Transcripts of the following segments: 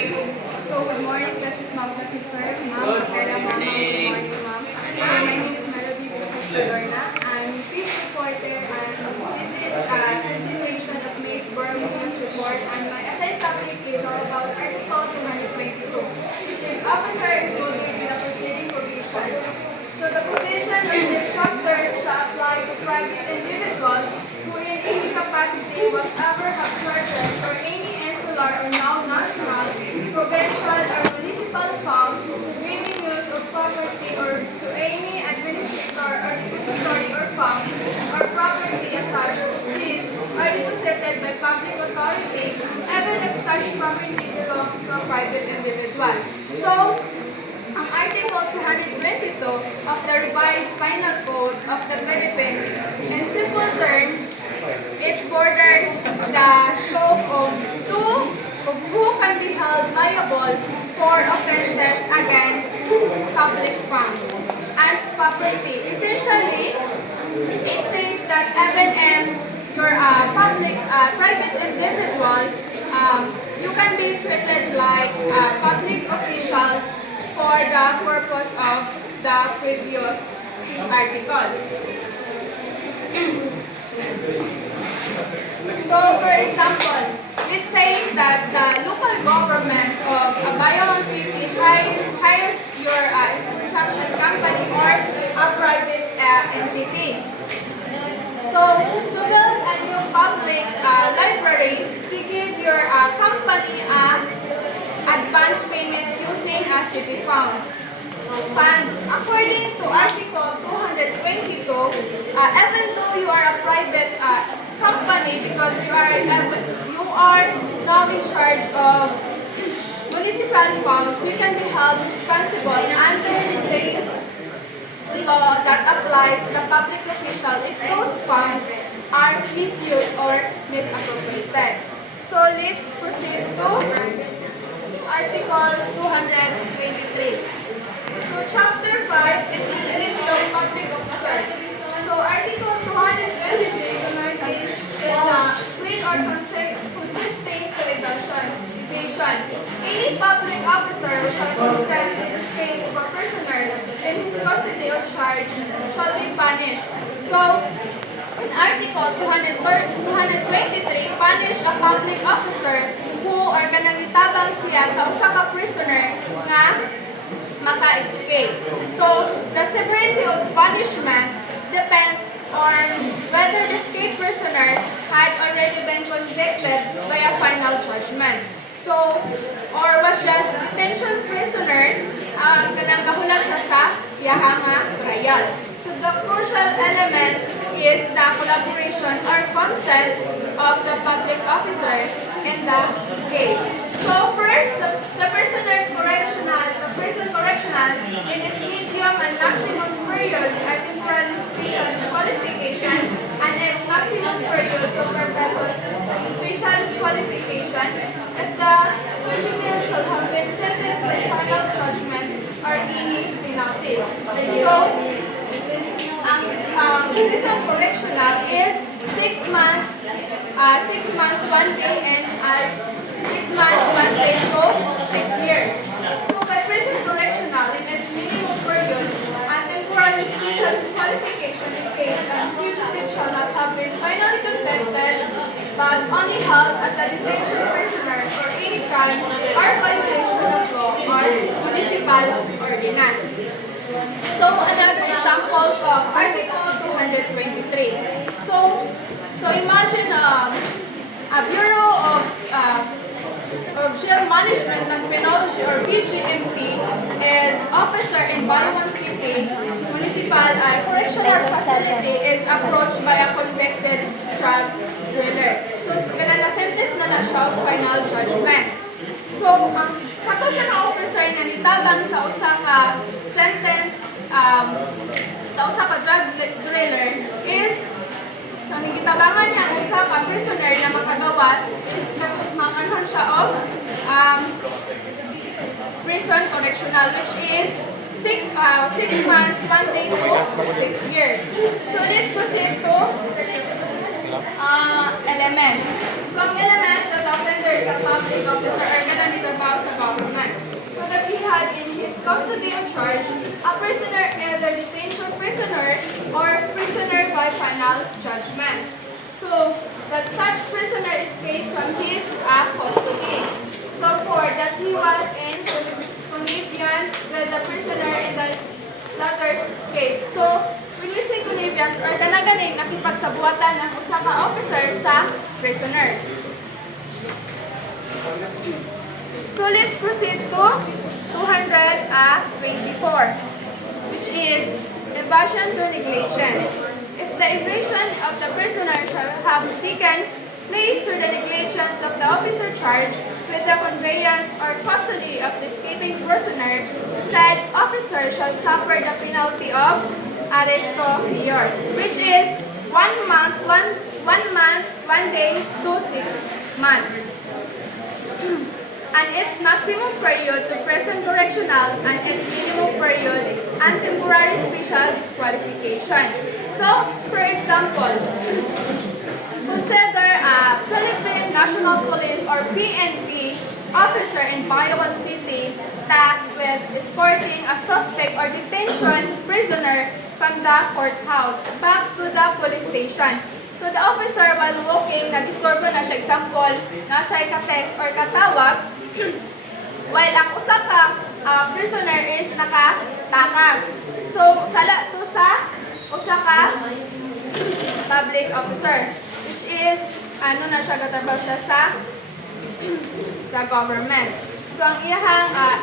So, good morning, classmate ma'am, classmate sir, ma'am, Kaya ma'am, good morning ma'am. So, my name is Melody CADORNA. I'm fifth reporter and this is a continuation of May Borough News report and my assigned topic is all about Article 222, which is Officer Included in the Proceeding Provisions. So, the provision of this chapter shall apply to private individuals who in any capacity whatever have charges or any insular or non-national, provincial or municipal funds, revenues or property or to any administrator or depository or fund or property attached to these are deposited by public authorities even if such property belongs to a private individual. So, ang Article 222 of the Revised Penal Code of the Philippines, in simple terms, it borders the scope of who can be held liable for offenses against public funds and property. Essentially, it says that even if you're a private individual, you can be treated like public officials for the purpose of the previous article. So, for example, it says that the local government of a Bayawan city hires your construction company or a private entity. So, to build a new public library, to give your company advance payment using city funds. According to Article 222, even though you are a private company, because you are now in charge of municipal funds, you can be held responsible under the same law that applies to public official if those funds are misused or misappropriated. So let's proceed to Article 223. So Chapter 5, Eligibility of Public Officers. So Article 223 contains with or consisting citation. Any public officer shall consent to the state of a prisoner in his custody or charge shall be punished. So in Article 223, punish a public officer who or kanang itabang siya sa usa ka prisoner nga maka-escape. So, the severity of punishment depends on whether the escaped prisoner had already been convicted by a final judgment. So, or was just detention prisoner, kanang gahulat siya sa iyahang trial. So, the crucial elements is the collaboration or consent of the public officer in the case. So first, the prison correctional in its medium and maximum periods are temporal special qualification and its maximum periods of perpetual special qualification if the fugitive shall have been sentenced by final judgment or any penalties. So, prison correctional is 6 months, 1 day and 6 months, 1 day to 6 years. So by prison correctional, in its minimum period, and temporal special qualification in case that fugitive shall not have been finally convicted, but only held as a detention prisoner for any crime or violation of law or municipal ordinance. So another examples of Article 223. So imagine a Bureau of Jail Management and Penology or BGMP is officer in Bayawan City Municipal Correctional Facility is approached by a convicted drug dealer. So na-sentence na siya of final judgment. So kato siya na officer na nitabang sa usa ka sentence sa usa ka drug dealer is ang gitabangan niya ang usa ka prisoner na makagawas is makanhan siya og prison correctional which is 6 months, 1 day to 6 years. So let's proceed to elements. So ang elements that offender sa public officer are gonna be trabaho sa charge, a prisoner either detained for prisoner or prisoner by final judgment. So, that such prisoner escaped from his custody. So, 4. That he was in connivance with the prisoner in the latter's escape. So, when we say connivance or kanaganing nakipagsabuatan ng usa ka officer sa prisoner. So, let's proceed to 224, which is evasion through negligence. If the evasion of the prisoner shall have taken place through the negligence of the officer charged with the conveyance or custody of the escaping prisoner, said officer shall suffer the penalty of arresto mayor, which is 1 month, 1 day to 6 months. And its maximum period to prison correctional and its minimum period and temporary special disqualification. So, for example, consider a Philippine National Police or PNP officer in Bayawan City tasked with escorting a suspect or detention prisoner from the courthouse back to the police station. So the officer, while walking, nag-istorbo na siya. Example, na siya ka-text or katawag, while ang usa ka prisoner is nakatakas. So, sala to sa usa ka public officer, which is, na siya, katrabaho siya sa government. So, ang iyahang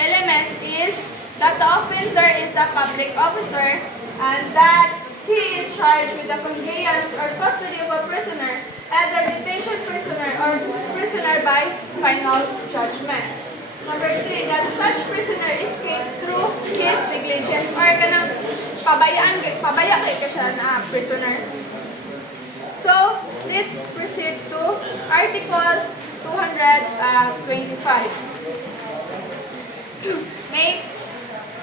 elements is that the offender is a public officer and that he is charged with the conveyance or custody of a prisoner, either detention prisoner or prisoner by final judgment. Number 3, that such prisoner escaped through his negligence or kanang pabaya kay ka siya na prisoner. So, let's proceed to Article 225. Make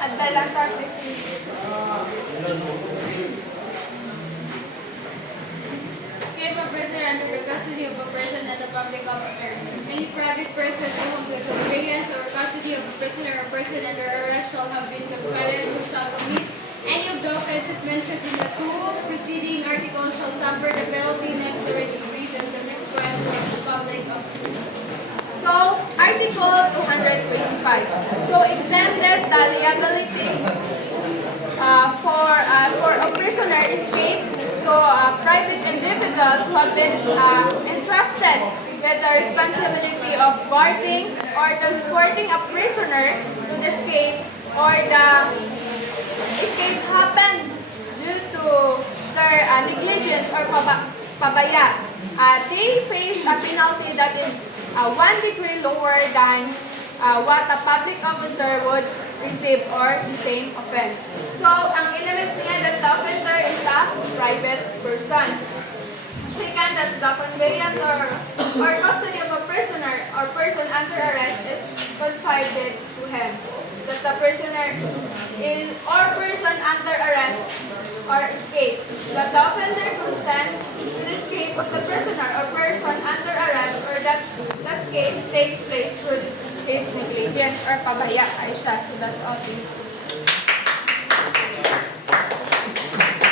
advalantar Escape a prisoner under the custody of a person and a public officer. Any private person to whom the conveyance or custody of a prisoner or person under arrest shall have been confided who shall commit any of the offenses mentioned in the two preceding articles shall suffer the penalty next to degree than the next crime of the public officer. So, Article 225. So, extended the liability for a prisoner escape. So, private individuals who have been entrusted with the responsibility of guarding or transporting a prisoner to the escape, or the escape happened due to their negligence or pabaya. They face a penalty that is 1 degree lower than what a public officer would receive or the same offense. So, ang elements niya that the offender is a private person. Second, that the conveyance or custody of a prisoner or person under arrest is confided to him. That the prisoner is or person under arrest or escape. That the offender consents to the escape of the prisoner or person under arrest or that the escape takes place through his negligence or pabaya ay siya. So that's all.